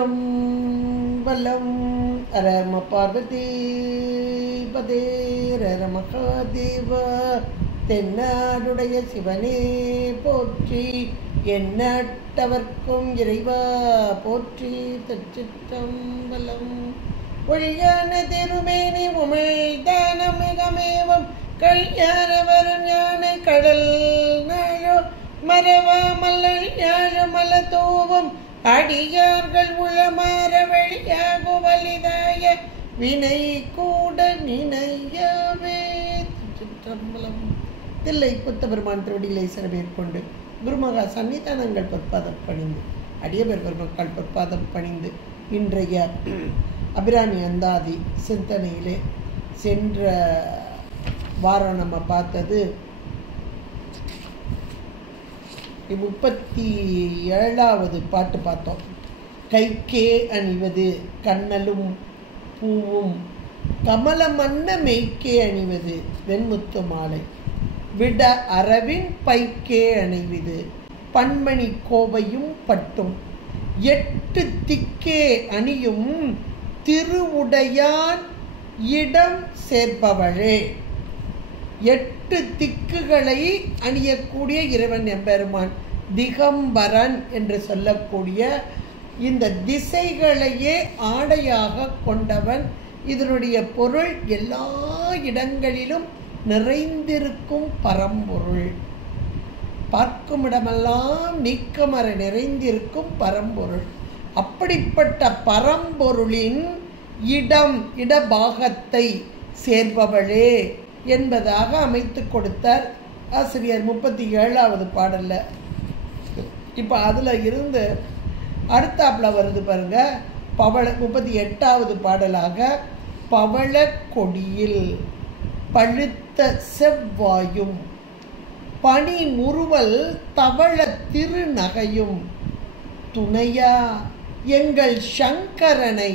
திருச்சிற்றம்பலம். அரம பார்வதி பதே ரர மகாதேவா. தென்னாடுடைய சிவனே போற்றி, எந்நாட்டவர்க்கும் இறைவா போற்றி. திருச்சிற்றம்பலம். ஒழியான திருமேனி உமிழ்தானமிகமேவம் கழியானவரும் யானை கடல் நாழோ மரவா மல்லழியாழு மல தூவும் அடியார்கள் உளமாற வழியாக வலிதாய வினை கூட நினையவே. திருச்சிற்றம்பலம். தில்லை புத்தபெருமான் திருவடிகளை சிறமேற்கொண்டு குருமகா சன்னிதானங்கள் பொற்பாதம் பணிந்து அடியவர் பெருமக்கள் பொற்பாதம் பணிந்து இன்றைய அபிராமி அந்தாதி சிந்தனையிலே சென்ற வாரம் நம்ம பார்த்தது 37வது பாட்டு பார்த்தோம். கைக்கே அணிவது கண்ணலும் பூவும் கமலமன்ன மெய்க்கே அணிவது வெண்முத்து மாலை விட அரவின் பைக்கே அணிவது பன்மணி கோவையும் பட்டும் 8 திக்கே அணியும் திருவுடையான் இடம் சேர்ப்பவளே. 8 திக்குகளை அணியக்கூடிய இறைவன் எம்பெருமான் திகம்பரன் என்று சொல்லக்கூடிய இந்த திசைகளையே ஆடையாக கொண்டவன். இதனுடைய பொருள் எல்லா இடங்களிலும் நிறைந்திருக்கும் பரம்பொருள். பார்க்கும் இடமெல்லாம் நீக்கமர நிறைந்திருக்கும் பரம்பொருள். அப்படிப்பட்ட பரம்பொருளின் இடபாகத்தை சேர்பவளே என்பதாக அமைத்து கொடுத்தார் ஆசிரியர் 37வது பாடல்ல. இப்போ அதில் இருந்து அடுத்தாப்புல வருது பாருங்க. 38வது பாடலாக பவள கொடியில் பழுத்த செவ்வாயும் பனி முறுவல் தவள திருநகையும் துணையா எங்கள் சங்கரனை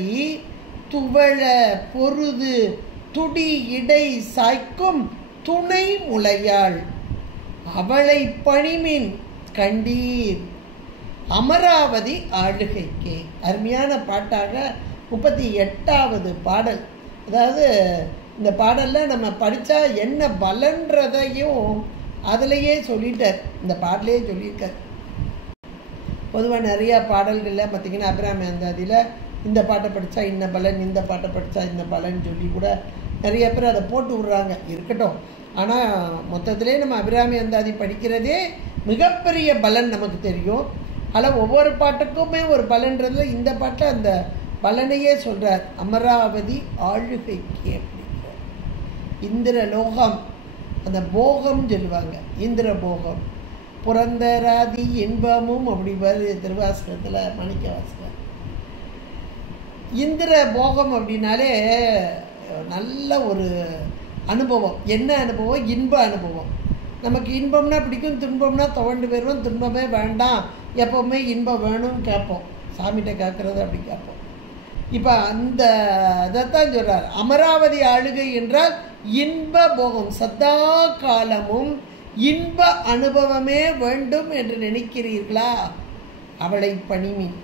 துவள பொருது துடி இடை சாய்க்கும் துணை முளையாள் அவளை பணிமின் கண்டீர் அமராவதி ஆளுகைக்கே. அருமையான பாட்டாக 38வது பாடல். அதாவது இந்த பாடலில் நம்ம படித்தா என்ன பலன்றதையும் அதிலேயே சொல்லிட்டார், இந்த பாடலையே சொல்லியிருக்கார். பொதுவாக நிறையா பாடல்களில் பார்த்திங்கன்னா அபிராமி அந்தாதியில் இந்த பாட்டை படித்தா இன்ன பலன், இந்த பாட்டை படித்தா இந்த பலன் சொல்லி கூட நிறைய பேர் அதை போட்டு விட்றாங்க. இருக்கட்டும், ஆனால் மொத்தத்திலே நம்ம அபிராமி அந்தாதி படிக்கிறதே மிகப்பெரிய பலன் நமக்கு தெரியும். ஆனால் ஒவ்வொரு பாட்டுக்குமே ஒரு பலன்றதில் இந்த பாட்டில் அந்த பலனையே சொல்கிறார். அமராவதி ஆளுகைக்கு அப்படிங்கிறார். இந்திரலோகம், அந்த போகம் சொல்லுவாங்க, இந்திர போகம். புரந்தராதி இன்பமும் அப்படி வருது திருவாசகத்தில் மணிக்க வாசகர். இந்திர போகம் அப்படின்னாலே நல்ல ஒரு அனுபவம். என்ன அனுபவம்? இன்ப அனுபவம். நமக்கு இன்பம்னா பிடிக்கும், துன்பம்னா துவண்டு போயிடுவோம். துன்பமே வேண்டாம், எப்போவுமே இன்பம் வேணும்னு கேட்போம். சாமிகிட்ட கேட்குறது அப்படி கேட்போம். இப்போ அந்த இதைத்தான் சொல்கிறார். அமராவதி ஆளுகை என்றால் இன்ப போகம். சதா காலமும் இன்ப அனுபவமே வேண்டும் என்று நினைக்கிறீர்களா? அவளை பணிமின்,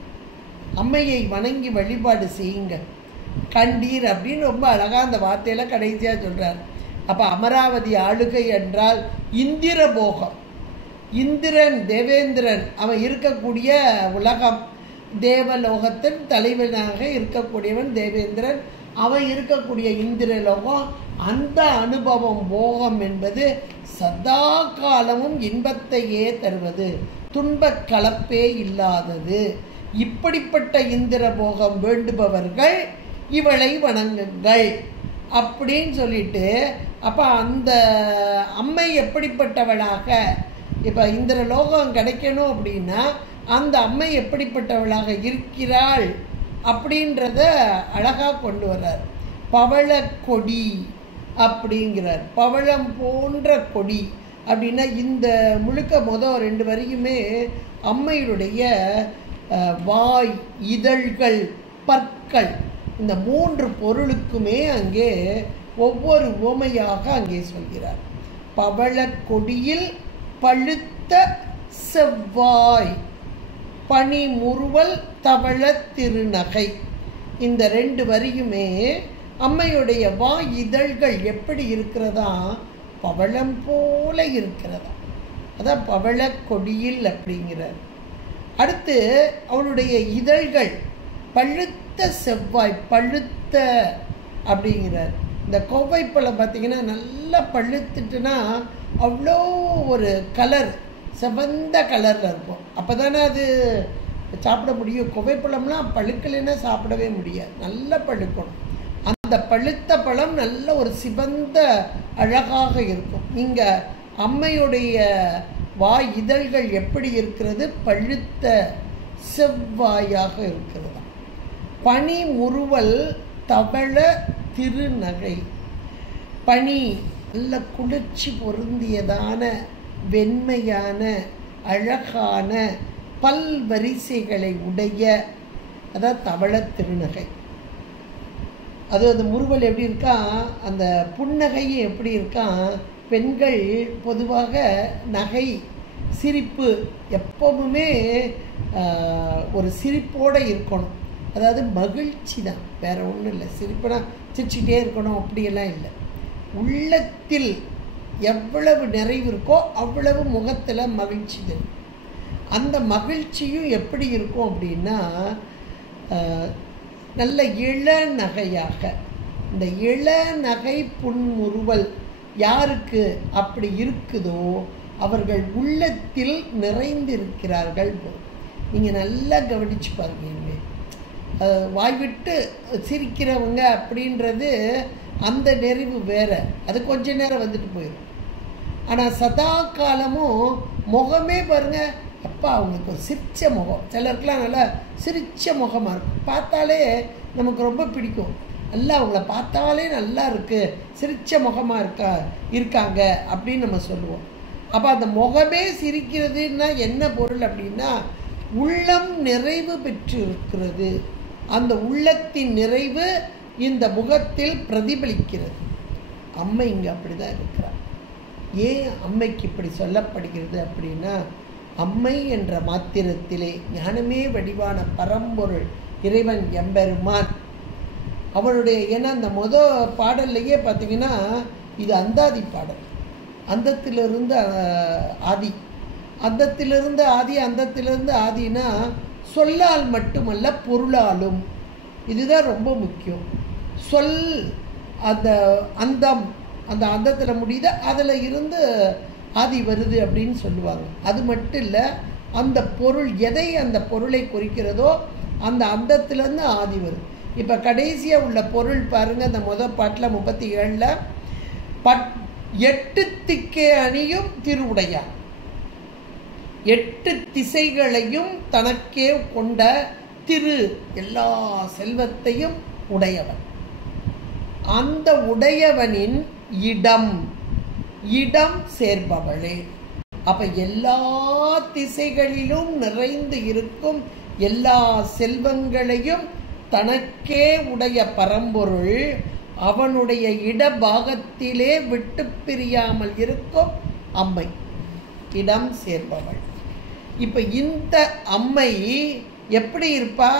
அம்மையை வணங்கி வழிபாடு செய்யுங்க கண்டீர் அப்படின்னு ரொம்ப அழகாக அந்த வார்த்தையில் கடைசியாக சொல்கிறார். அப்போ அமராவதி ஆளுகை என்றால் இந்திர போகம். இந்திரன், தேவேந்திரன், அவன் இருக்கக்கூடிய உலகம், தேவலோகத்தின் தலைவனாக இருக்கக்கூடியவன் தேவேந்திரன். அவன் இருக்கக்கூடிய இந்திரலோகம். அந்த அனுபவம் போகம் என்பது சதா காலமும் இன்பத்தையே தருவது, துன்பக் கலப்பே இல்லாதது. இப்படிப்பட்ட இந்திர போகம் வேண்டுபவர்கள் இவளை வணங்குங்கள் அப்படின்னு சொல்லிட்டு, அப்போ அந்த அம்மை எப்படிப்பட்டவளாக, இப்போ இந்திரலோகம் கிடைக்கணும் அப்படின்னா அந்த அம்மை எப்படிப்பட்டவளாக இருக்கிறாள் அப்படின்றத அழகாக கொண்டு வர்றார். பவள கொடி அப்படிங்கிறார். பவளம் போன்ற கொடி அப்படின்னா இந்த முழுக்க மொதல் 2 வரியுமே அம்மையுடைய வாய், இதழ்கள், பற்கள், இந்த 3 பொருளுக்குமே அங்கே ஒவ்வொரு உவமையாக அங்கே சொல்கிறார். பவள கொடியில் பழுத்த செவ்வாய். பனி முறுவல் தவள திருநகை. இந்த 2 வரியுமே அம்மையுடைய வாய் இதழ்கள் எப்படி இருக்கிறதா? பவளம் போல இருக்கிறதா. அதான் பவள கொடியில் அப்படிங்கிறார். அடுத்து அவளுடைய இதழ்கள் பழுத்த செவ்வாய், பழுத்த அப்படிங்கிறார். இந்த கோவைப்பழம் பார்த்திங்கன்னா நல்லா பழுத்துட்டுனா அவ்வளோ ஒரு கலர், செவந்த கலரில் இருக்கும். அப்போ தானே அது சாப்பிட முடியும். கோவைப்பழம்லாம் பழுக்கலைன்னா சாப்பிடவே முடியாது, நல்லா பழுக்கணும். அந்த பழுத்த பழம் நல்ல ஒரு சிவந்த அழகாக இருக்கும். இங்கே அம்மையுடைய வாய் இதழ்கள் எப்படி இருக்கிறது? பழுத்த செவ்வாயாக இருக்கிறது. பனி முறுவல் தவள திருநகை. பனி நல்ல குளிர்ச்சி பொருந்தியதான வெண்மையான அழகான பல்வரிசைகளை உடைய, அதான் தவள திருநகை. அது அந்த முறுவல் எப்படி இருக்கா, அந்த புன்னகையும் எப்படி இருக்கா. பெண்கள் பொதுவாக நகை சிரிப்பு எப்பவுமே ஒரு சிரிப்போடு இருக்கணும். அதாவது மகிழ்ச்சி தான், வேறு ஒன்றும் இல்லை. சிரிப்புனா சிரிச்சுக்கிட்டே இருக்கணும் அப்படியெல்லாம் இல்லை. உள்ளத்தில் எவ்வளவு நிறைவு இருக்கோ அவ்வளவு முகத்தில் மகிழ்ச்சி தெரியும். அந்த மகிழ்ச்சியும் எப்படி இருக்கும் அப்படின்னா நல்ல இளநகையாக. இந்த இளநகை புன்முறுவல் யாருக்கு அப்படி இருக்குதோ அவர்கள் உள்ளத்தில் நிறைந்திருக்கிறார்கள். நீங்கள் நல்லா கவனித்து பாருங்க. வாய்விட்டு சிரிக்கிறவங்க அப்படின்றது அந்த நிறைவு வேறு, அது கொஞ்ச நேரம் வந்துட்டு போயிடும். ஆனால் சதா காலமும் முகமே பாருங்கள், அப்பா அவங்களுக்கு ஒரு சிரிச்ச முகம். சிலருக்குலாம் நல்லா சிரிச்ச முகமாக இருக்கும், பார்த்தாலே நமக்கு ரொம்ப பிடிக்கும். நல்லா அவங்கள பார்த்தாலே நல்லா இருக்குது, சிரிச்ச முகமாக இருக்காங்க அப்படின்னு நம்ம சொல்லுவோம். அப்போ அந்த முகமே சிரிக்கிறதுன்னா என்ன பொருள் அப்படின்னா உள்ளம் நிறைவு பெற்று இருக்கிறது. அந்த உள்ளத்தின் நிறைவு இந்த முகத்தில் பிரதிபலிக்கிறது. அம்மை இங்கே அப்படி தான் இருக்கிறார். ஏன் அம்மைக்கு இப்படி சொல்லப்படுகிறது அப்படின்னா அம்மை என்ற மாத்திரத்திலே ஞானமே வடிவான பரம்பொருள் இறைவன் எம்பெருமான் அவளுடைய, ஏன்னா அந்த பாடல்லையே பார்த்திங்கன்னா இது அந்தாதி பாடல். அந்தத்திலிருந்து ஆதி, அந்தத்திலிருந்து ஆதி, அந்தத்திலிருந்து ஆதினா சொல்லால் மட்டுமல்ல பொருளாலும். இதுதான் ரொம்ப முக்கியம். சொல் அந்த அந்தம், அந்த அந்தத்தில் முடியுது, அதில் இருந்து ஆதி வருது அப்படின்னு சொல்லுவாங்க. அது மட்டும் இல்லை, அந்த பொருள் எதை அந்த பொருளை குறிக்கிறதோ அந்த அந்தத்திலேருந்து ஆதி வருது. இப்போ கடைசியாக உள்ள பொருள் பாருங்கள், அந்த பாட்டில் 37 8 திக்கே அணியும் திருவுடையார், 8 திசைகளையும் தனக்கே கொண்ட திரு, எல்லா செல்வத்தையும் உடையவன். அந்த உடையவனின் இடம், இடம் சேர்பவளே. அப்ப எல்லா திசைகளிலும் நிறைந்து இருக்கும் எல்லா செல்வங்களையும் தனக்கே உடைய பரம்பொருள் அவனுடைய இடபாகத்திலே விட்டு பிரியாமல் இருக்கும் அம்மை, இடம் சேர்பவள். இப்ப இந்த அம்மை எப்படி இருப்பா?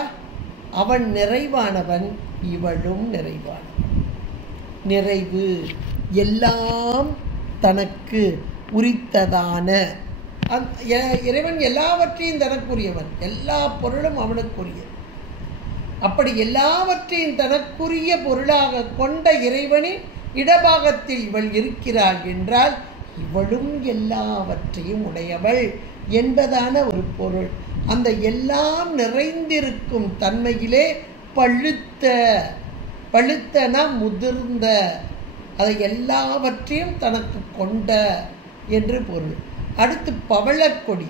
அவன் நிறைவானவன், இவளும் நிறைவானவன். நிறைவு எல்லாம் தனக்கு உரித்ததான இறைவன் எல்லாவற்றையும் தனக்குரியவன், எல்லா பொருளும் அவனுக்குரியது. அப்படி எல்லாவற்றையும் தனக்குரிய பொருளாக கொண்ட இறைவனின் இடபாகத்தில் இவள் இருக்கிறாள் என்றால் இவளும் எல்லாவற்றையும் உடையவள் என்பதான ஒரு பொருள். அந்த எல்லாம் நிறைந்திருக்கும் தன்மையிலே பழுத்த, பழுத்தனா முதிர்ந்த, அதை எல்லாவற்றையும் தனக்கு கொண்ட என்று பொருள். அடுத்து பவளக்கொடி.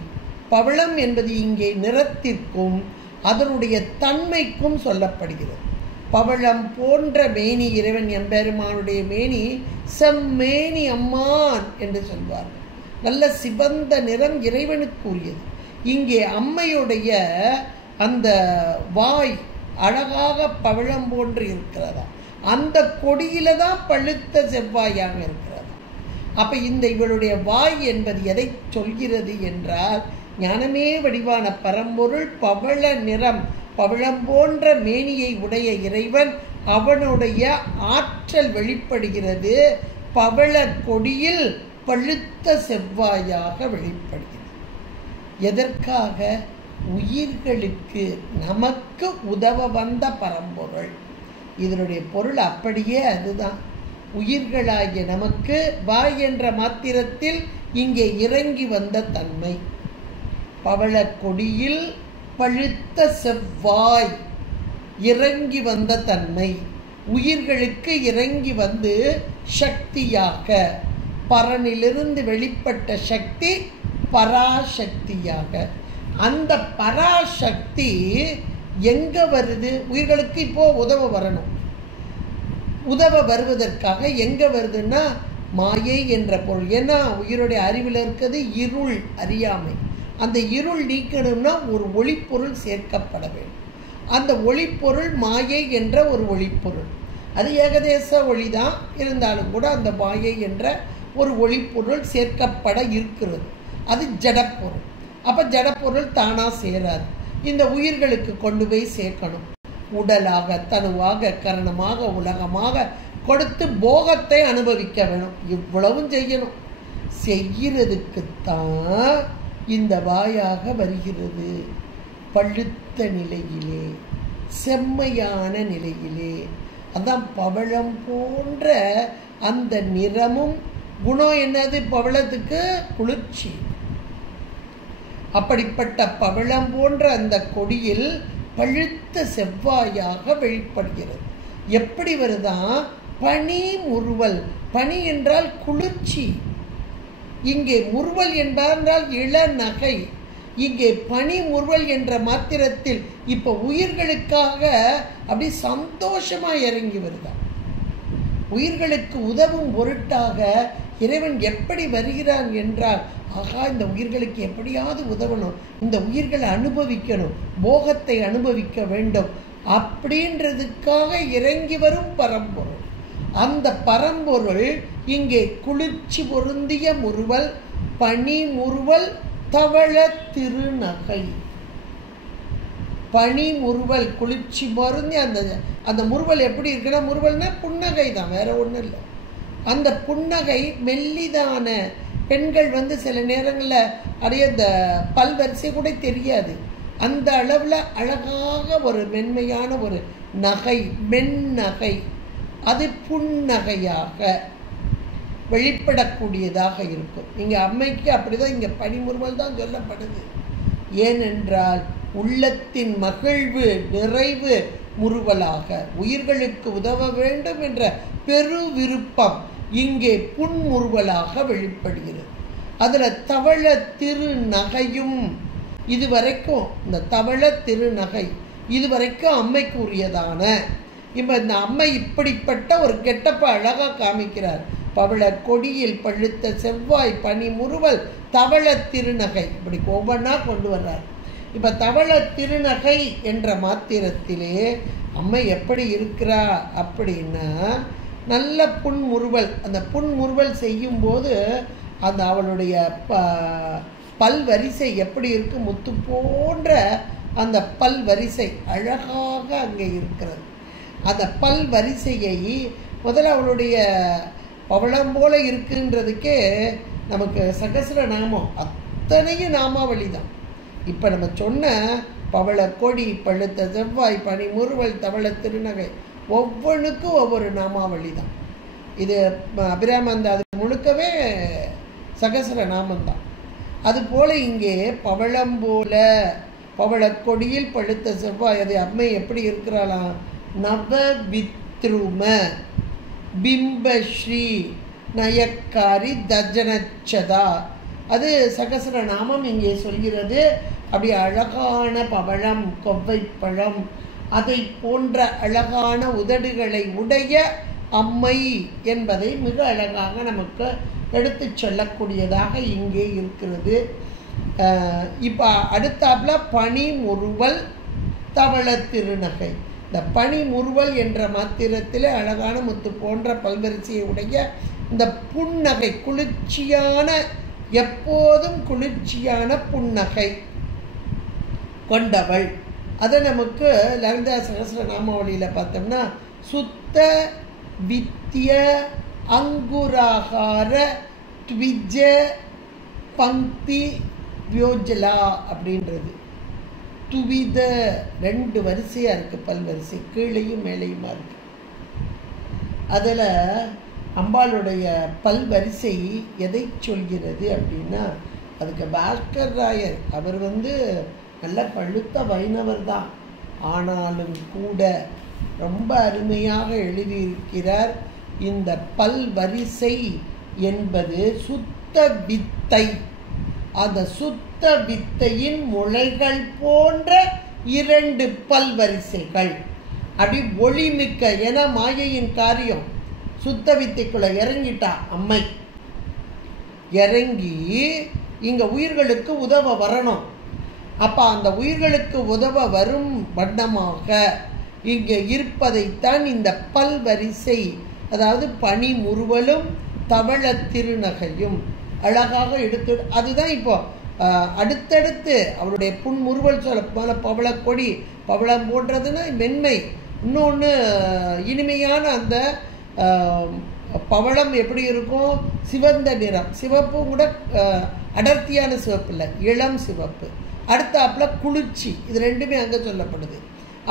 பவளம் என்பது இங்கே நிறத்திற்கும் அதனுடைய தன்மைக்கும் சொல்லப்படுகிறது. பவளம் போன்ற மேனி இறைவன் எம்பெருமானுடைய மேனி செம்மேனி அம்மான் என்று சொல்வார்கள். நல்ல சிவந்த நிறம் இறைவனுக்குரியது. இங்கே அம்மையுடைய அந்த வாய் அழகாக பவளம் போன்று இருக்கிறதா, அந்த கொடியில தான் பழுத்த செவ்வாயாக இருக்கிறதா. அப்ப இந்த இவளுடைய வாய் என்பது எதை சொல்கிறது என்றால் ஞானமே வடிவான பரம்பொருள் பவள நிறம் பவளம் போன்ற மேனியை உடைய இறைவன். அவனுடைய ஆற்றல் வெளிப்படுகிறது. பவள கொடியில் பழுத்த செவ்வாயாக வெளிப்படுகிறது. எதற்காக? உயிர்களுக்கு நமக்கு உதவ வந்த பரம்பொருள். இதனுடைய பொருள் அப்படியே அதுதான். உயிர்களாகிய நமக்கு வாய் என்ற மாத்திரத்தில் இங்கே இறங்கி வந்த தன்மை. பவள கொடியில் பழுத்த செவ்வாய் இறங்கி வந்த தன்மை. உயிர்களுக்கு இறங்கி வந்து சக்தியாக, பரனிலிருந்து வெளிப்பட்ட சக்தி பராசக்தியாக. அந்த பராசக்தி எங்க வருது? உயிர்களுக்கு இப்போ உதவ வரணும். உதவ வருவதற்காக எங்க வருதுன்னா மாயை என்ற பொருள். ஏன்னா உயிருடைய அறிவில் இருக்கிறது இருள், அறியாமை. அந்த இருள் நீக்கணும்னா ஒரு ஒளிப்பொருள் சேர்க்கப்பட வேண்டும். அந்த ஒளிப்பொருள் மாயை என்ற ஒரு ஒளிப்பொருள். அது ஏகதேச ஒளிதான் இருந்தாலும் கூட அந்த மாயை என்ற ஒரு ஒளிப்பொருள் சேர்க்கப்பட இருக்கிறது. அது ஜடப்பொருள். அப்போ ஜடப்பொருள் தானாக சேராது. இந்த உயிர்களுக்கு கொண்டு போய் சேர்க்கணும். உடலாக, தனுவாக, கரணமாக, உலகமாக கொடுத்து போகத்தை அனுபவிக்க வேணும். இவ்வளவும் செய்யணும். செய்கிறதுக்குத்தான் இந்த வாயாக வருகிறது. பழுத்த நிலையிலே, செம்மையான நிலையிலே. அதான் பவளம் போன்ற அந்த நிறமும். குணம் என்னது? பவளத்துக்கு குளிர்ச்சி. அப்படிப்பட்ட பவளம் போன்ற அந்த கொடியில் பழுத்த செவ்வாயாக வெளிப்படுகிறது. எப்படி வருதான்? பனி முறுவல். பனி என்றால் குளிர்ச்சி. இங்கே முறுவல் என்றால் இளநகை. இங்கே பனி முறுவல் என்ற மாத்திரத்தில் இப்போ உயிர்களுக்காக அப்படி சந்தோஷமா இறங்கி வருதான். உயிர்களுக்கு உதவும் பொருட்டாக இறைவன் எப்படி வருகிறான் என்றால், ஆகா, இந்த உயிர்களுக்கு எப்படியாவது உதவணும், இந்த உயிர்களை அனுபவிக்கணும், போகத்தை அனுபவிக்க வேண்டும் அப்படின்றதுக்காக இறங்கி வரும் பரம்பொருள். அந்த பரம்பொருள் இங்கே குளிர்ச்சி பொருந்திய முறுவல், பனி முறுவல், தவள திருநகை. பனி முறுவல், குளிர்ச்சி பொருந்தி அந்த முறுவல் எப்படி இருக்குன்னா, முறுவல்னா புன்னகை தான், வேற ஒன்றும் இல்லை. அந்த புன்னகை மெல்லிதான. பெண்கள் சில நேரங்களில் அப்படியே இந்த பல்வரிசை கூட தெரியாது. அந்த அளவில் அழகாக ஒரு மென்மையான ஒரு நகை, மென்னகை. அது புன்னகையாக வெளிப்படக்கூடியதாக இருக்கும். இங்கே அம்மைக்கு அப்படிதான் இங்கே பனிமுறுவல் தான் சொல்லப்படுது. ஏனென்றால் உள்ளத்தின் மகிழ்வு, நிறைவு முறுவலாக உயிர்களுக்கு உதவ வேண்டும் என்ற பெரு விருப்பம் இங்கே புன்முறுவலாக வெளிப்படுகிறது. அதில் தவள திருநகையும் இதுவரைக்கும், இந்த தவள திருநகை இதுவரைக்கும் அம்மைக்கு உரியதான. இப்போ இந்த அம்மை இப்படிப்பட்ட ஒரு கெட்டப்ப அழகாக காமிக்கிறார். பவள கொடியில் பழுத்த செவ்வாய், பனி முறுவல், தவள திருநகை, இப்படி ஒவ்வொன்றா கொண்டு வர்றார். இப்போ தவள திருநகை என்ற மாத்திரத்திலே அம்மை எப்படி இருக்கிறா அப்படின்னா, நல்ல புன்முறுவல். அந்த புன்முறுவல் செய்யும்போது அந்த அவளுடைய பல்வரிசை எப்படி இருக்கு? முத்து போன்ற அந்த பல்வரிசை அழகாக அங்கே இருக்கிறது. அந்த பல்வரிசையை முதல்ல அவளுடைய பவளம் போல இருக்குன்றதுக்கே நமக்கு சகசிர நாமம் அத்தனையும் நாமாவளி தான். இப்போ நம்ம சொன்ன பவள கொடி, பழுத்த செவ்வாய், பனி முறுவல், தவள திருநகை ஒவ்வொன்றுக்கும் ஒவ்வொரு நாமாவளி தான். இது அபிராமந்த அது முழுக்கவே சகசிர நாமந்தான். அதுபோல் இங்கே பவளம் போல, பவள கொடியில் பழுத்த செவ்வாய், அது அம்மை எப்படி இருக்கிறாளாம்? நவ வித்ரும பிம்பஸ்ரீ நயக்காரி தஜனச்சதா. அது சகசிர நாமம் இங்கே சொல்கிறது. அப்படி அழகான பவளம், கொவ்வைப்பழம், அதை போன்ற அழகான உதடுகளை உடைய அம்மை என்பதை மிக அழகாக நமக்கு எடுத்து சொல்லக்கூடியதாக இங்கே இருக்கிறது. இப்போ அடுத்தாப்புல பனி முறுவல், தவள திருநகை. இந்த பனி முறுவல் என்ற மாத்திரத்தில் அழகான முத்து போன்ற பல்வரிசையை உடைய இந்த புன்னகை, குளிர்ச்சியான எப்போதும் குளிர்ச்சியான புன்னகை கொண்டவள். அதை நமக்கு லலிதா சகஸ்ரநாமாவளியில் பார்த்தோம்னா சுத்த வித்ய அங்குராகார த்விஜ பங்கி வியோஜலா அப்படின்றது. துவித 2 வரிசையாக இருக்குது, பல்வரிசை கீழையும் மேலையுமா இருக்குது. அதில் அம்பாளுடைய பல்வரிசை எதை சொல்கிறது அப்படின்னா, அதுக்கு பாஸ்கர் ராயர் அவர் நல்ல பழுத்த வைணவர் தான், ஆனாலும் கூட ரொம்ப அருமையாக எழுதியிருக்கிறார். இந்த பல்வரிசை என்பது சுத்த வித்தை, அந்த சுத்த வித்தையின் முளைகள் போன்ற 2 பல்வரிசைகள். அப்படி ஒளிமிக்க, என மாயையின் காரியம் சுத்த வித்தைக்குள்ள இறங்கிட்டா அம்மை, இறங்கி இங்க உயிர்களுக்கு உதவ வரணும். அப்ப அந்த உயிர்களுக்கு உதவ வரும் வண்ணமாக இங்கே இருப்பதைத்தான் இந்த பல்வரிசை, அதாவது பனி முறுவலும் தவள திருநகையும் அழகாக எடுத்து. அதுதான் இப்போ அடுத்தடுத்து அவருடைய புன்முறுவல் சொல்ல போல பவளக்கொடி, பவளம் போன்றதுன்னா மென்மை, இன்னொன்று இனிமையான அந்த பவளம் எப்படி இருக்கும், சிவந்த நிறம், சிவப்பும் கூட அடர்த்தியான சிவப்பு இல்லை, இளம் சிவப்பு. அடுத்தாப்புல குளிர்ச்சி, இது 2மே அங்கே சொல்லப்படுது.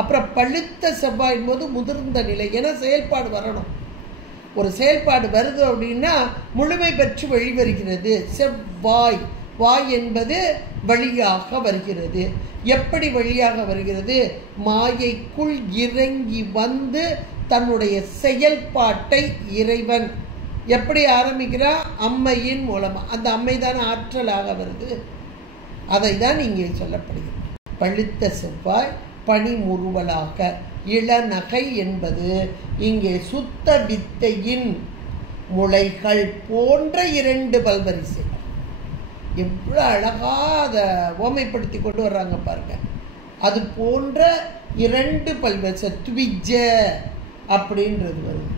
அப்புறம் பழுத்த செவ்வாயின் போது முதிர்ந்த நிலை, ஏன்னா செயல்பாடு வரணும். ஒரு செயல்பாடு வருது அப்படின்னா முழுமை பெற்று வெளிவருகிறது. செவ்வாய், வாய் என்பது வழியாக வருகிறது. எப்படி வழியாக வருகிறது? மாயைக்குள் இறங்கி வந்து தன்னுடைய செயல்பாட்டை இறைவன் எப்படி ஆரம்பிக்கிறார்? அம்மையின் மூலமா. அந்த அம்மை தான் ஆற்றலாக வருது. அதை தான் இங்கே சொல்லப்படுகிறது. பழுத்த செவ்வாய் பனி முறுவலாக இளநகை என்பது இங்கே சுத்த வித்தையின் முளைகள் போன்ற 2 பல்வரிசைகள். எவ்வளோ அழகா அதை ஓமைப்படுத்தி கொண்டு வர்றாங்க பாருங்க. அது போன்ற 2 பல்வரிசை. த்விஜ அப்படின்றது வருது,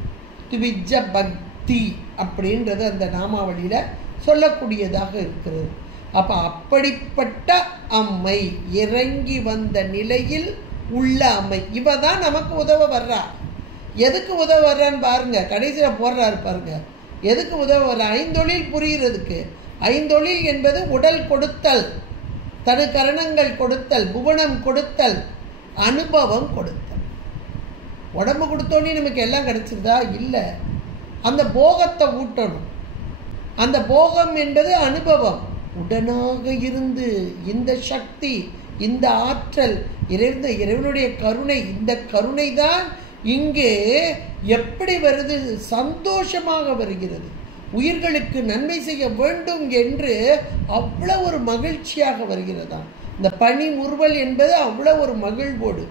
த்விஜ பக்தி அப்படின்றது அந்த நாமாவளியில் சொல்லக்கூடியதாக இருக்கிறது. அப்போ அப்படிப்பட்ட அம்மை, இறங்கி வந்த நிலையில் உள்ள அம்மை, இவ தான் நமக்கு உதவ வர்றா. எதுக்கு உதவ வர்றான்னு பாருங்க, கடைசியில் போடுறாரு பாருங்க. எதுக்கு உதவ வர்றா? 5 புரிகிறதுக்கு. 5 என்பது உடல் கொடுத்தல், தனு கரணங்கள் கொடுத்தல், புவனம் கொடுத்தல், அனுபவம் கொடுத்தல். உடம்பு கொடுத்தோன்னே நமக்கு எல்லாம் கிடைச்சிருதா? இல்லை. அந்த போகத்தை ஊட்டணும். அந்த போகம் என்பது அனுபவம். உடனாக இருந்து இந்த சக்தி, இந்த ஆற்றல், இறைவனுடைய கருணை, இந்த கருணை தான் இங்கே எப்படி வருது? சந்தோஷமாக வருகிறது. உயிர்களுக்கு நன்மை செய்ய வேண்டும் என்று அவ்வளோ ஒரு மகிழ்ச்சியாக வருகிறதாம். இந்த பனி முறுவல் என்பது அவ்வளோ ஒரு மகிழ்வோடு,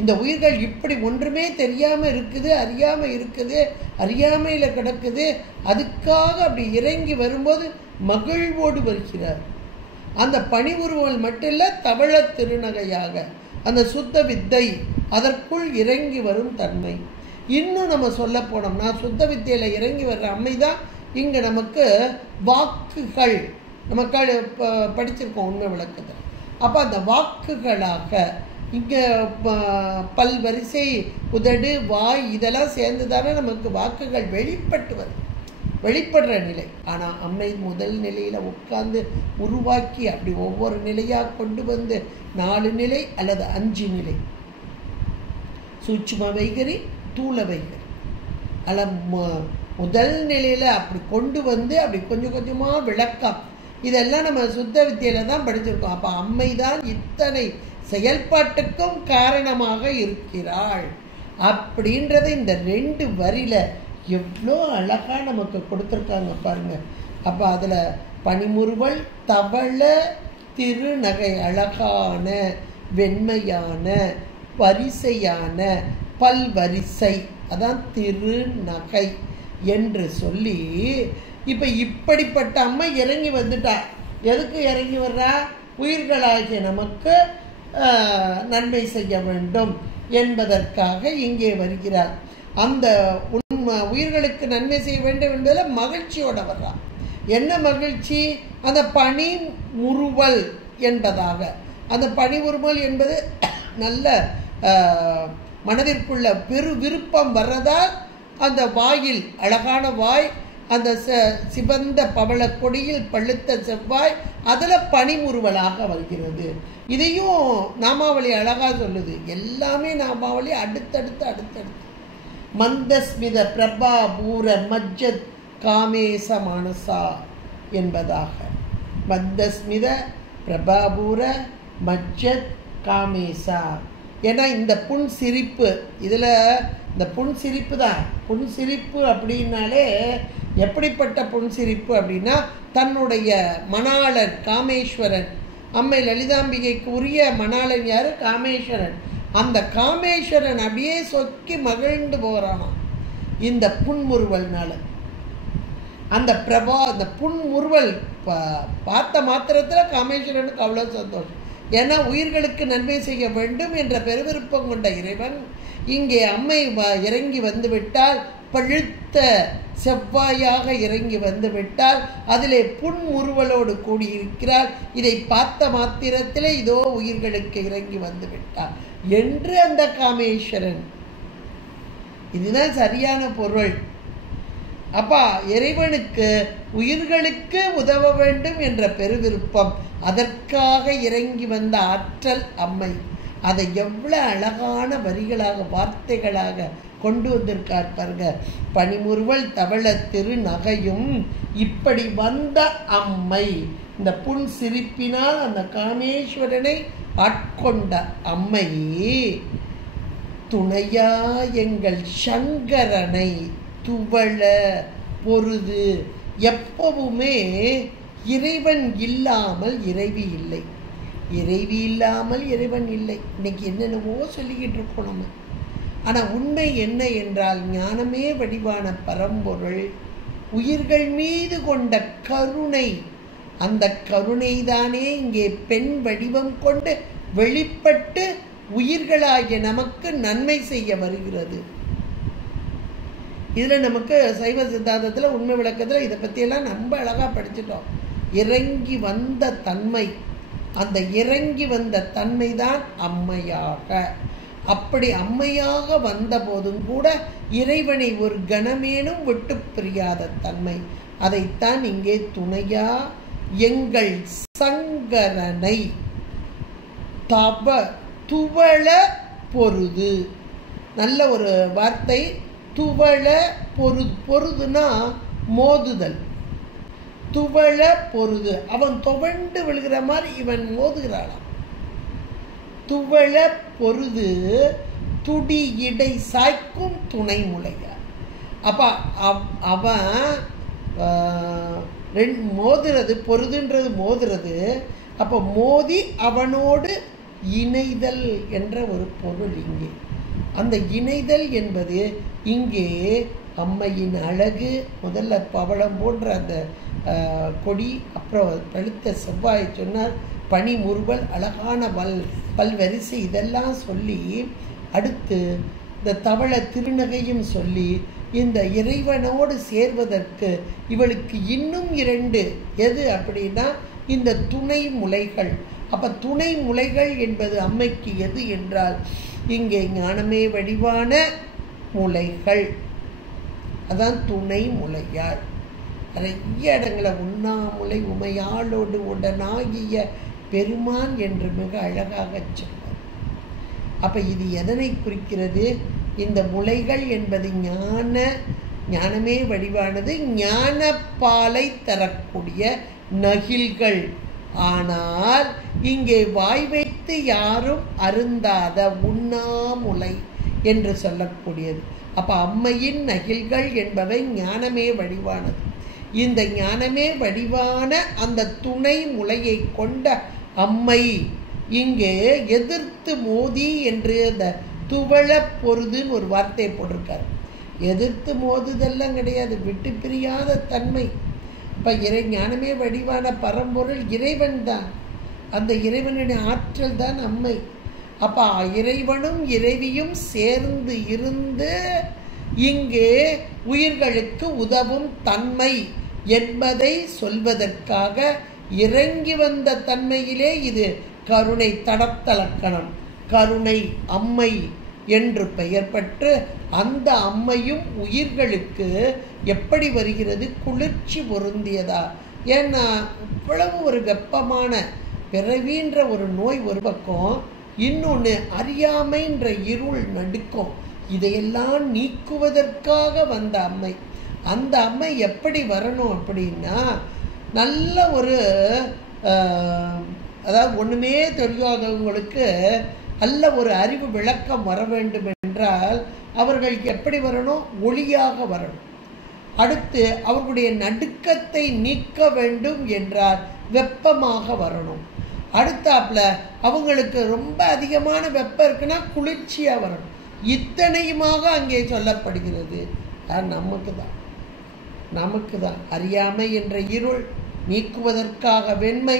இந்த உயிர்கள் இப்படி ஒன்றுமே தெரியாமல் இருக்குது, அறியாமல் இருக்குது, அறியாமையில் கிடக்குது, அதுக்காக அப்படி இறங்கி வரும்போது மகிழ்வோடு வருகிறார். அந்த பனி உருவல் மட்டும் இல்லை, தவள திருநகையாக அந்த சுத்த வித்தை, அதற்குள் இறங்கி வரும் தன்மை. இன்னும் நம்ம சொல்ல போனோம்னா சுத்த வித்தையில் இறங்கி வர்ற அம்மை தான் இங்கே நமக்கு வாக்குகள், நமக்கு படிச்சிருக்கோம் உண்மை விளக்கத்தில். அப்போ அந்த வாக்குகளாக இங்கே பல்வரிசை, உதடு, வாய் இதெல்லாம் சேர்ந்து தானே நமக்கு வாக்குகள் வெளிப்பட்டு வருது, வெளிப்படுற நிலை. ஆனால் அம்மை முதல் நிலையில் உட்கார்ந்து உருவாக்கி அப்படி ஒவ்வொரு நிலையாக கொண்டு வந்து 4 நிலை அல்லது 5 நிலை, சூட்சும வைகரி, தூள வைகரி, அல்ல முதல் நிலையில் அப்படி கொண்டு வந்து அப்படி கொஞ்சம் கொஞ்சமாக விளக்கம், இதெல்லாம் நம்ம சுத்த வித்தியில தான் படிச்சிருக்கோம். அப்போ அம்மை தான் இத்தனை செயல்பாட்டுக்கும் காரணமாக இருக்கிறாள் அப்படின்றது இந்த 2 வரியில் எவ்வளோ அழகாக நமக்கு கொடுத்துருக்காங்க பாருங்க. அப்போ அதில் பனிமுறுவல், தவள திருநகை, அழகான வெண்மையான வரிசையான பல்வரிசை, அதான் திருநகை என்று சொல்லி, இப்போ இப்படிப்பட்ட அம்மை இறங்கி வந்துட்டா. எதுக்கு இறங்கி வர்றா? உயிர்களாகிய நமக்கு நன்மை செய்ய வேண்டும் என்பதற்காக இங்கே வருகிறார். அந்த உயிர்களுக்கு நன்மை செய்ய வேண்டும் என்பதில் மகிழ்ச்சியோட வர்றா. என்ன மகிழ்ச்சி? அந்த பனி முறுவல் என்பதாக. அந்த பனி முறுவல் என்பது நல்ல மனதிற்குள்ள பெரு விருப்பம் வர்றதால் அந்த வாயில், அழகான வாய், அந்த சிவந்த பவள கொடியில் பழுத்த செவ்வாய், அதில் பனிமுறுவலாக வருகிறது. இதையும் நாமாவளி அழகாக சொல்லுது. எல்லாமே நாமாவளி அடுத்தடுத்து மந்தஸ்மித பிரபா பூர மஜ்ஜத் காமேச மானசா என்பதாக. மந்தஸ்மித பிரபாபூர மஜ்ஜத் காமேசா. ஏன்னா இந்த புன் சிரிப்பு, இதில் இந்த புன் சிரிப்பு தான். புன் சிரிப்பு அப்படின்னாலே எப்படிப்பட்ட புன் சிரிப்பு அப்படின்னா, தன்னுடைய மணாளன் காமேஸ்வரன், அம்மை லலிதாம்பிகைக்கு உரிய மணாளன் யாரு? காமேஸ்வரன். அந்த காமேஸ்வரன் அப்படியே சொக்கி மகிழ்ந்து போகிறானாம் இந்த புன்முறுவல்னால. அந்த அந்த புன்முறுவல் பார்த்த மாத்திரத்தில் காமேஸ்வரனுக்கு அவ்வளோ சந்தோஷம். ஏன்னா உயிர்களுக்கு நன்மை செய்ய வேண்டும் என்ற பெருவிருப்பம் கொண்ட இறைவன் இங்கே அம்மை இறங்கி வந்து விட்டால், பழுத்த செவ்வாயாக இறங்கி வந்து விட்டால், அதிலே புன்முறுவலோடு கூடியிருக்கிறாள். இதை பார்த்த மாத்திரத்திலே இதோ உயிர்களுக்கு இறங்கி வந்து விட்டாள் என்று அந்த காமேஸ்வரன். இதுதான் சரியான பொருள். அப்பா இறைவனுக்கு உயிர்களுக்கு உதவ வேண்டும் என்ற பெருவிருப்பம், அதற்காக இறங்கி வந்த ஆற்றல் அம்மை. அதை எவ்வளவு அழகான வரிகளாக, வார்த்தைகளாக கொண்டு வந்திருக்கார் பாருங்க. பனிமுறுவல் தவள திரு நகையும் இப்படி வந்த அம்மை. இந்த புன் சிரிப்பினால் அந்த காமேஸ்வரனை ஆட்கொண்ட அம்மை துணையா எங்கள் சங்கரனை துவள பொருது. எப்பவுமே இறைவன் இல்லாமல் இறைவி இல்லை, இறைவி இல்லாமல் இறைவன் இல்லை. இன்னைக்கு என்னென்னவோ சொல்லிக்கிட்டு இருக்கோம் நம்ம. ஆனால் உண்மை என்ன என்றால், ஞானமே வடிவான பரம்பொருள் உயிர்கள் மீது கொண்ட கருணை, அந்த கருணை தானே இங்கே பெண் வடிவம் கொண்டு வெளிப்பட்டு உயிர்களாகிய நமக்கு நன்மை செய்ய வருகிறது. இதில் நமக்கு சைவ சித்தாந்தத்தில் உண்மை விளக்கத்தில் இதை பற்றியெல்லாம் நம்ம அழகாக படிச்சுட்டோம். இறங்கி வந்த தன்மை, அந்த இறங்கி வந்த தன்மை தான் அம்மையாக. அப்படி அம்மையாக வந்த போதும் கூட இறைவனை ஒரு கணமேனும் விட்டு பிரியாத தன்மை. அதைத்தான் இங்கே துணையா எங்கள் சங்கரனை துவள பொருது. நல்ல ஒரு வார்த்தை, துவள பொருது. பொருதுனா மோதுதல். துவள பொருது, அவன் துவண்டு விழுகிற மாதிரி இவன் மோதுகிறாளாம். துவள பொருது துடி இடை சாய்க்கும் துணை முளையார். அப்ப அவன் மோதுறது, பொருதுன்றது மோதுறது. அப்போ மோதி அவனோடு இணைதல் என்ற ஒரு பொருள் இங்கே. அந்த இணைதல் என்பது இங்கே அம்மையின் அழகு. முதல்ல பவளம் போன்ற அந்த கொடி, அப்புறம் பழுத்த செவ்வாய் சொன்னார், பனி முறுவல், அழகான பல்வரிசை, இதெல்லாம் சொல்லி அடுத்து இந்த தவள திருநகையும் சொல்லி இந்த இறைவனோடு சேர்வதற்கு இவளுக்கு இன்னும் 2 எது அப்படின்னா இந்த துணை முலைகள். அப்போ துணை முலைகள் என்பது அம்மைக்கு எது என்றால் இங்கே ஞானமே வடிவான முலைகள், அதான் துணை முலையாள். நிறைய இடங்களை உண்ணாமுலை உமையாளோடு உடனாகிய பெருமான் என்று மிக அழகாக சொன்னார். அப்போ இது எதனை குறிக்கிறது? இந்த முலைகள் என்பது ஞானமே வடிவானது, ஞான பாலை தரக்கூடிய நகில்கள். ஆனால் இங்கே வாய் வைத்து யாரும் அருந்தாத உண்ணாமுலை என்று சொல்லக்கூடியது. அப்போ அம்மையின் நகில்கள் என்பவை ஞானமே வடிவானது. இந்த ஞானமே வடிவான அந்த துணை முலையை கொண்ட அம்மை இங்கே எதிர்த்து மோதி என்று அந்த துவள பொருதுன்னு ஒரு வார்த்தையை போட்டிருக்காரு. எதிர்த்து மோதுதெல்லாம் கிடையாது, விட்டு பிரியாத தன்மை. இப்போ ஞானமே வடிவான பரம்பொருள் இறைவன் தான். அந்த இறைவனுடைய ஆற்றல் தான் அம்மை. அப்போ இறைவனும் இறைவியும் சேர்ந்து இருந்து இங்கே உயிர்களுக்கு உதவும் தன்மை என்பதை சொல்வதற்காக இறங்கி வந்த தன்மையிலே இது கருணை தடத்தலக்கணம். கருணை அம்மை என்று பெயர் பெற்று அந்த அம்மையும் உயிர்களுக்கு எப்படி வருகிறது? குளிர்ச்சி பொருந்தியதா. ஏன்னா இவ்வளவு ஒரு வெப்பமான பிறவின்ற ஒரு நோய் ஒரு பக்கம், இன்னொன்று அறியாமைன்ற இருள் நடுக்கும், இதையெல்லாம் நீக்குவதற்காக வந்த அம்மை. அந்த அம்மை எப்படி வரணும் அப்படின்னா, நல்ல ஒரு அதாவது ஒன்றுமே தெரியாதவங்களுக்கு நல்ல ஒரு அறிவு விளக்கம் வர வேண்டும் என்றால் அவர்களுக்கு எப்படி வரணும்? ஒளியாக வரணும். அடுத்து அவர்களுடைய நடுக்கத்தை நீக்க வேண்டும் என்றால் வெப்பமாக வரணும். அடுத்தாப்புல அவங்களுக்கு ரொம்ப அதிகமான வெப்பம் இருக்குன்னா குளிர்ச்சியாக வரணும். இத்தனையுமாக அங்கே சொல்லப்படுகிறது. நமக்கு தான் அறியாமை என்ற இருள் நீக்குவதற்காக வெண்மை,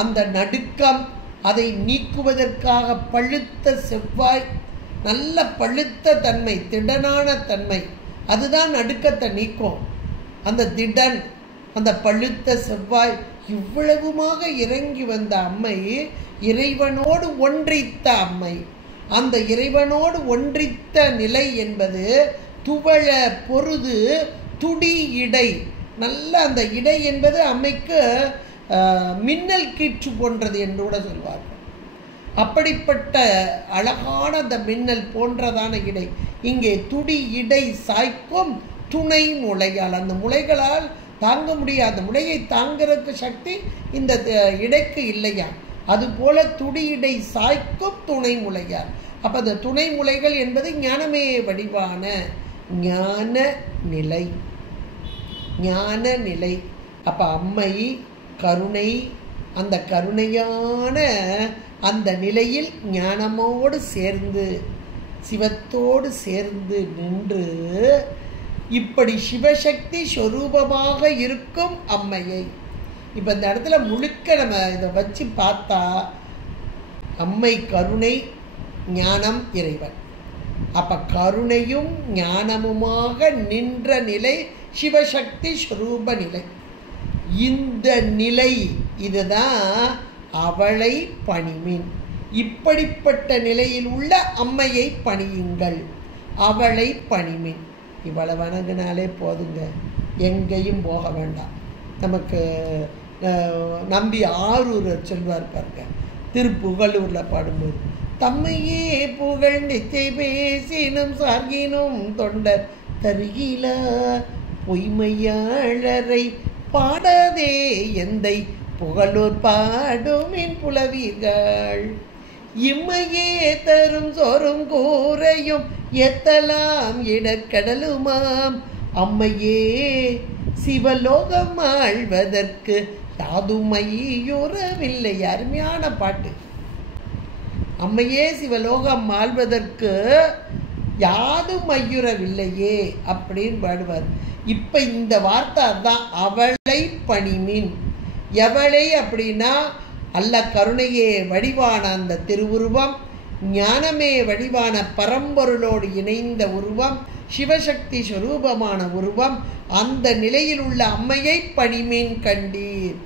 அந்த நடுக்கம் அதை நீக்குவதற்காக பழுத்த செவ்வாய், நல்ல பழுத்த தன்மை, திடனான தன்மை, அதுதான் நடுக்கத்தை நீக்கும். அந்த திடன், அந்த பழுத்த செவ்வாய், இவ்வளவுமாக இறங்கி வந்த அம்மை இறைவனோடு ஒன்றித்த அம்மை. அந்த இறைவனோடு ஒன்றித்த நிலை என்பது துவள பொருது துடி இடை. நல்ல அந்த இடை என்பது அம்மைக்கு மின்னல் கீற்று போன்றது என்று கூட சொல்வார்கள். அப்படிப்பட்ட அழகான அந்த மின்னல் போன்றதான இடை. இங்கே துடி இடை சாய்க்கும் துணை முளையால், அந்த முளைகளால் தாங்க முடியாத, முளையை தாங்கிறதுக்கு சக்தி இந்த இடைக்கு இல்லையா. அதுபோல துடி இடை சாய்க்கும் துணை முளையால். அப்போ அந்த துணை முளைகள் என்பது ஞானமே வடிவான ஞான நிலை. ஞான நிலை. அப்போ அம்மை கருணை, அந்த கருணையான அந்த நிலையில் ஞானமோடு சேர்ந்து சிவத்தோடு சேர்ந்து நின்று இப்படி சிவசக்தி சொரூபமாக இருக்கும் அம்மையை இப்போ இந்த இடத்துல முழுக்க நம்ம இதை வச்சு பார்த்தா அம்மை கருணை, ஞானம், இறைவன். அப்போ கருணையும் ஞானமுமாக நின்ற நிலை சிவசக்தி ஸ்வரூப நிலை. இந்த நிலை இதுதான் அவளை பணிமின். இப்படிப்பட்ட நிலையில் உள்ள அம்மையை பணியுங்கள், அவளை பணிமின். இவளை வணங்கினாலே போதுங்க, எங்கேயும் போக வேண்டாம். நமக்கு நம்பி ஆரூரர் சொல்வார் பாருங்க, திருப்புகழூரில் பாடும்போது, தம்மையே புகழ் நிச்சை பேசினும் சார்கினும் தொண்டர் தருகில பொய்மையாளரை பாடாதே எந்தை புகழூர் பாடுமின் புலவீர்கள். இம்மையே தரும் சோறும் கூரையும் எத்தலாம் இடக்கடலுமாம் அம்மையே சிவலோகம் ஆழ்வதற்கு யாதுமையுறவில்லை. அருமையான பாட்டு. அம்மையே சிவலோகம் ஆழ்வதற்கு யாதும் ஐயுறவில்லையே அப்படின்னு பாடுவார். இப்போ இந்த வார்த்தை அதுதான், அவளை பணிமின். எவளை அப்படின்னா அல்ல கருணையே வடிவான அந்த திருவுருவம், ஞானமே வடிவான பரம்பொருளோடு இணைந்த உருவம், சிவசக்தி ஸ்வரூபமான உருவம், அந்த நிலையில் உள்ள அம்மையை பணிமின் கண்டீர்.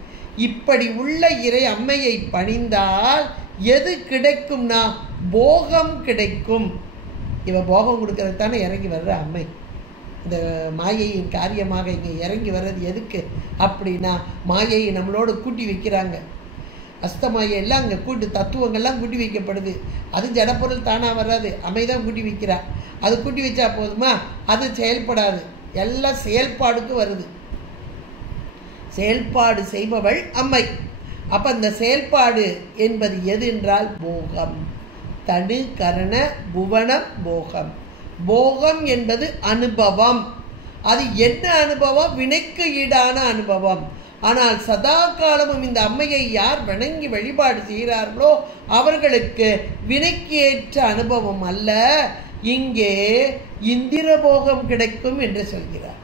இப்படி உள்ள இறை அம்மையை பணிந்தால் எது கிடைக்கும்னா போகம் கிடைக்கும். இவ போகம் கொடுக்கறது தானே இறங்கி வர்ற அம்மை. இந்த மாயையின் காரியமாக இங்கே இறங்கி வர்றது எதுக்கு அப்படின்னா, மாயையை நம்மளோடு கூட்டி வைக்கிறாங்க. அஸ்தமாயை எல்லாம் அங்கே கூட்டு தத்துவங்கள்லாம் கூட்டி வைக்கப்படுது. அது ஜடப்பொருள் தானாக வராது, அமைதான் கூட்டி வைக்கிறா. அது கூட்டி வச்சா போதுமா? அது செயல்படாது, எல்லாம் செயல்பாடுக்கு வருது. செயல்பாடு செய்பவள் அம்மை. அப்போ அந்த செயல்பாடு என்பது எது என்றால் போகம். தனு கரண புவனம் போகம். போகம் என்பது அனுபவம். அது என்ன அனுபவம்? வினைக்கு ஈடான அனுபவம். ஆனால் சதா காலமும் இந்த அம்மையை யார் வணங்கி வழிபாடு செய்கிறார்களோ அவர்களுக்கு வினைக்கு ஏற்ற அனுபவம் அல்ல, இங்கே இந்திர போகம் கிடைக்கும் என்று சொல்கிறார்.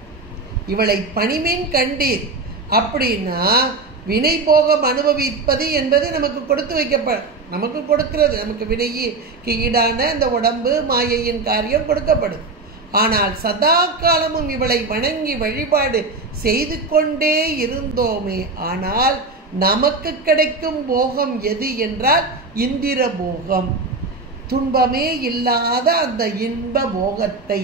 இவளை பணிமின் கண்டீர் அப்படின்னா வினை போகம் அனுபவிப்பது என்பது நமக்கு கொடுத்து நமக்கு கொடுக்கிறது. நமக்கு வினைக்கு ஈடான இந்த உடம்பு மாயையின் காரியம் கொடுக்கப்படுது. ஆனால் சதா காலமும் இவளை வணங்கி வழிபாடு செய்து கொண்டே இருந்தோமே ஆனால் நமக்கு கிடைக்கும் போகம் எது என்றால் இந்திர போகம். துன்பமே இல்லாத அந்த இன்ப போகத்தை,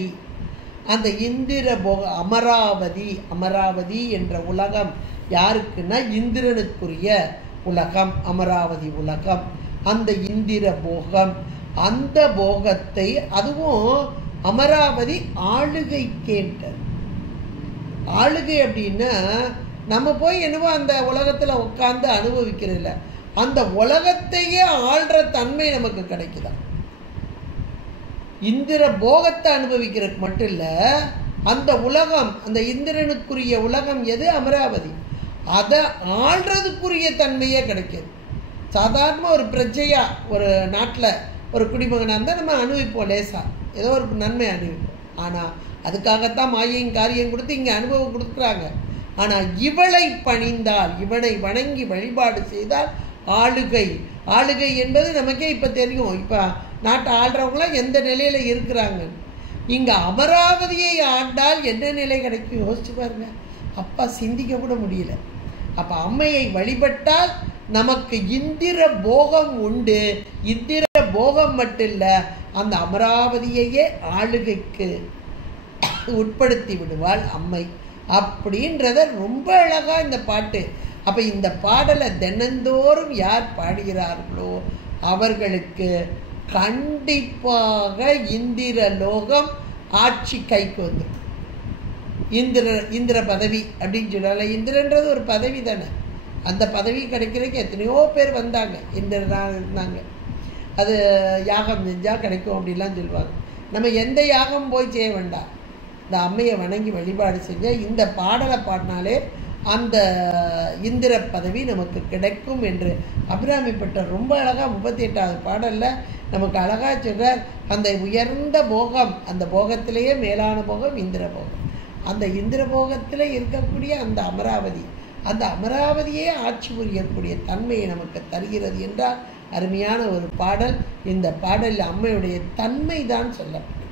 அந்த இந்திர போக அமராவதி, அமராவதி என்ற உலகம் யாருக்குன்னா இந்திரனுக்குரிய உலகம், அமராவதி உலகம். அந்த இந்திர போகம், அந்த போகத்தை, அதுவும் அமராவதி ஆளுகை கேட்டது. ஆளுகை அப்படின்னா நம்ம போய் என்னவோ அந்த உலகத்துல உட்கார்ந்து அனுபவிக்கிறதில்ல, அந்த உலகத்தையே ஆள்ற தன்மை நமக்கு கிடைக்குதா. இந்திர போகத்தை அனுபவிக்கிறதுக்கு மட்டும் இல்ல, அந்த உலகம், அந்த இந்திரனுக்குரிய உலகம் எது? அமராவதி. அதை ஆள்றதுக்குரிய தன்மையே கிடைக்கிது. சாதாரண ஒரு பிரஜையா ஒரு நாட்டில் ஒரு குடிமகனாக இருந்தால் நம்ம அனுபவிப்போம், லேசா ஏதோ ஒரு நன்மை அனுபவிப்போம். ஆனால் அதுக்காகத்தான் மாயையும் காரியம் கொடுத்து இங்கே அனுபவம் கொடுக்குறாங்க. ஆனால் இவளை பணிந்தால், இவனை வணங்கி வழிபாடு செய்தால் ஆளுகை. ஆளுகை என்பது நமக்கே இப்போ தெரியும். இப்போ நாட்டை ஆள்றவங்களாம் எந்த நிலையில் இருக்கிறாங்க. இங்கே அமராவதியை ஆண்டால் என்ன நிலை கிடைக்கும் யோசிச்சு பாருங்க. அப்பா சிந்திக்க கூட முடியல. அப்போ அம்மையை வழிபட்டால் நமக்கு இந்திர போகம் உண்டு. இந்திர போகம் மட்டும் இல்லை, அந்த அமராவதியையே ஆளுகைக்கு உட்படுத்தி விடுவாள் அம்மை அப்படின்றத ரொம்ப அழகா இந்த பாட்டு. அப்ப இந்த பாடலை தினந்தோறும் யார் பாடுகிறார்களோ அவர்களுக்கு கண்டிப்பாக இந்திர லோகம் ஆட்சி கைக்கு வந்துடும். இந்திர பதவி அப்படின்னு சொல்லுவாங்க. இந்திரன்றது ஒரு பதவி தானே. அந்த பதவி கிடைக்கிறதுக்கு எத்தனையோ பேர் வந்தாங்க, இந்திரனாக இருந்தாங்க. அது யாகம் செஞ்சால் கிடைக்கும் அப்படிலாம் சொல்லுவாங்க. நம்ம எந்த யாகம் போய் செய்ய வேண்டாம், இந்த அம்மையை வணங்கி வழிபாடு செஞ்சால் இந்த பாடலை பாடினாலே அந்த இந்திர பதவி நமக்கு கிடைக்கும் என்று அபிராமி பட்டர் ரொம்ப அழகாக 38வது பாடலில் நமக்கு அழகாக சொல்கிறார். அந்த உயர்ந்த போகம், அந்த போகத்திலேயே மேலான போகம் இந்திர போகம். அந்த இந்திர போகத்தில் இருக்கக்கூடிய அந்த அமராவதி, அந்த அமராவதியே ஆட்சி புரியக்கூடிய தன்மையை நமக்கு தருகிறது என்றால் அருமையான ஒரு பாடல். இந்த பாடலில் அம்மையுடைய தன்மை தான் சொல்லப்படும்.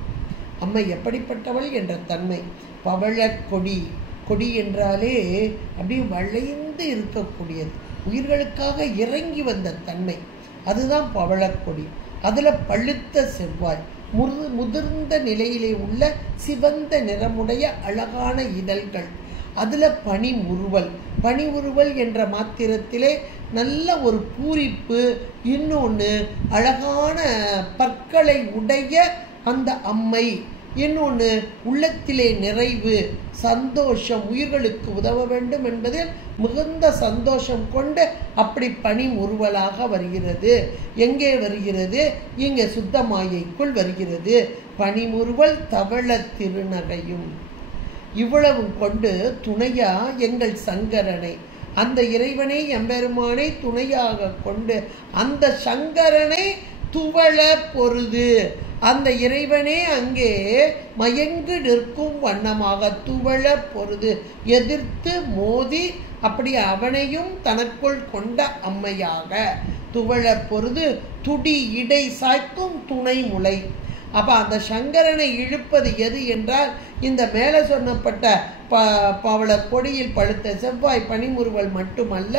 அம்மை எப்படிப்பட்டவள் என்ற தன்மை. பவழக்கொடி, கொடி என்றாலே அப்படியே வளைந்து இருக்கக்கூடியது, உயிர்களுக்காக இறங்கி வந்த தன்மை, அதுதான் பவழக்கொடி. அதில் பழுத்த செவ்வாய், முதிர்ந்த நிலையிலே உள்ள சிவந்த நிறமுடைய அழகான இதழ்கள், அதில் பனி உருவல். பனி உருவல் என்ற மாத்திரத்திலே நல்ல ஒரு பூரிப்பு, இன்னொன்று அழகான பற்களை உடைய அந்த அம்மை, இன்னொன்று உள்ளத்திலே நிறைவு, சந்தோஷம், உயிர்களுக்கு உதவ வேண்டும் என்பதில் மிகுந்த சந்தோஷம் கொண்டு அப்படி பனி உருவலாக வருகிறது. எங்கே வருகிறது? இங்கே சுத்தமாயைக்குள் வருகிறது. பனி உருவல் தவள திருநகையும். இவ்வளவு கொண்டு துணையா எங்கள் சங்கரனை, அந்த இறைவனை எம்பெருமானை துணையாக கொண்டு அந்த சங்கரனை துவள பொருது, அந்த இறைவனே அங்கே மயங்கு நிற்கும் வண்ணமாக துவள பொருது, எதிர்த்து மோதி அப்படி அவனையும் தனக்குள் கொண்ட அம்மையாக துவள பொருது துடி இடை சாய்க்கும் துணை முளை. அப்போ அந்த சங்கரனை இழுப்பது எது என்றால் இந்த மேலே சொன்னப்பட்ட பவள கொடியில் பழுத்த செவ்வாய் பனிமுறுவல் மட்டுமல்ல,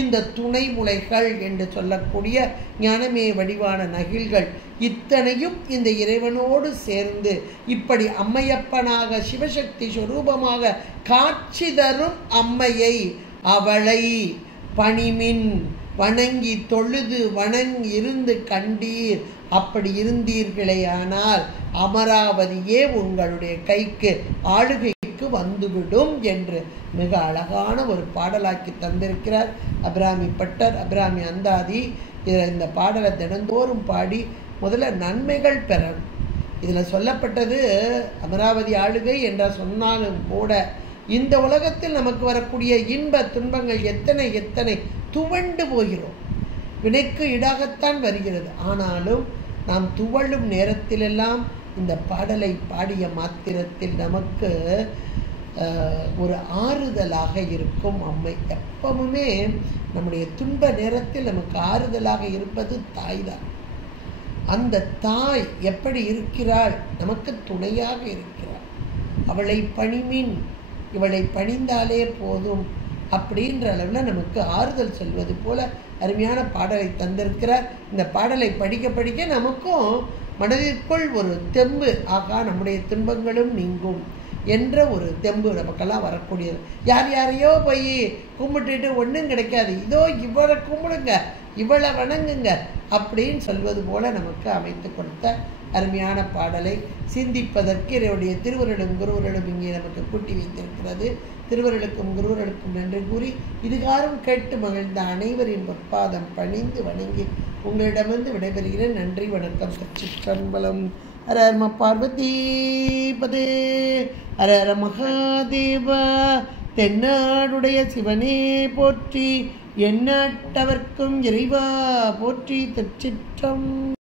இந்த துணை முளைகள் என்று சொல்லக்கூடிய ஞானமே வடிவான நகில்கள் இத்தனையும் இந்த இறைவனோடு சேர்ந்து இப்படி அம்மையப்பனாக சிவசக்தி ஸ்வரூபமாக காட்சி தரும் அம்மையை, அவளை பணிமின் வணங்கி தொழுது வணங்கி இருந்து கண்டீர். அப்படி இருந்தீர்களே ஆனால் அமராவதியே உங்களுடைய கைக்கு ஆளுகைக்கு வந்துவிடும் என்று மிக அழகான ஒரு பாடலாக்கி தந்திருக்கிறார் அபிராமி பட்டர், அபிராமி அந்தாதி. இந்த பாடலை தினந்தோறும் பாடி முதல்ல நன்மைகள் பெறணும். இதில் சொல்லப்பட்டது அமராவதி ஆளுகை என்ற சொன்னாலும் கூட இந்த உலகத்தில் நமக்கு வரக்கூடிய இன்ப துன்பங்கள் எத்தனை எத்தனை துவண்டு போகிறோம். வினைக்கு ஈடாகத்தான் வருகிறது. ஆனாலும் நாம் துவழும் நேரத்திலெல்லாம் இந்த பாடலை பாடிய மாத்திரத்தில் நமக்கு ஒரு ஆறுதலாக இருக்கும் அம்மை. எப்பவுமே நம்முடைய துன்ப நேரத்தில் நமக்கு ஆறுதலாக இருப்பது தாய் தான். அந்த தாய் எப்படி இருக்கிறாள்? நமக்கு துணையாக இருக்கிறாள். அவளை பணிமின், இவளை பணிந்தாலே போதும் அப்படின்ற அளவில் நமக்கு ஆறுதல் சொல்வது போல அருமையான பாடலை தந்திருக்கிறார். இந்த பாடலை படிக்க படிக்க நமக்கும் மனதிற்குள் ஒரு தெம்பு, ஆகா நம்முடைய துன்பங்களும் நீங்கும் என்ற ஒரு தெம்பு நமக்கெல்லாம் வரக்கூடியது. யார் யாரையோ போய் கும்பிட்டுட்டு ஒன்றும் கிடைக்காது, இதோ இவளை கும்பிடுங்க, இவளை வணங்குங்க அப்படின்னு சொல்வது போல நமக்கு அமைத்து கொடுத்த அருமையான பாடலை சிந்திப்பதற்கு என்னுடைய திருவருளும் குருவருளும் இங்கே நமக்கு கூட்டி வைத்திருக்கிறது. திருவருளுக்கும் குருவருளுக்கும் நன்றி கூறி இதுகாரும் கேட்டு மகிழ்ந்த அனைவரின் பொற்பாதம் பணிந்து வணங்கி உங்களிடமிருந்து விடைபெறுகிறேன். நன்றி, வணக்கம். திருச்சிற்றம்பலம். ஹர ஹர பார்வதி பதே, ஹர ஹர மகாதேவா. தென்னாடுடைய சிவனே போற்றி, எந்நாட்டவர்க்கும் இறைவா போற்றி. திருச்சிற்றம்.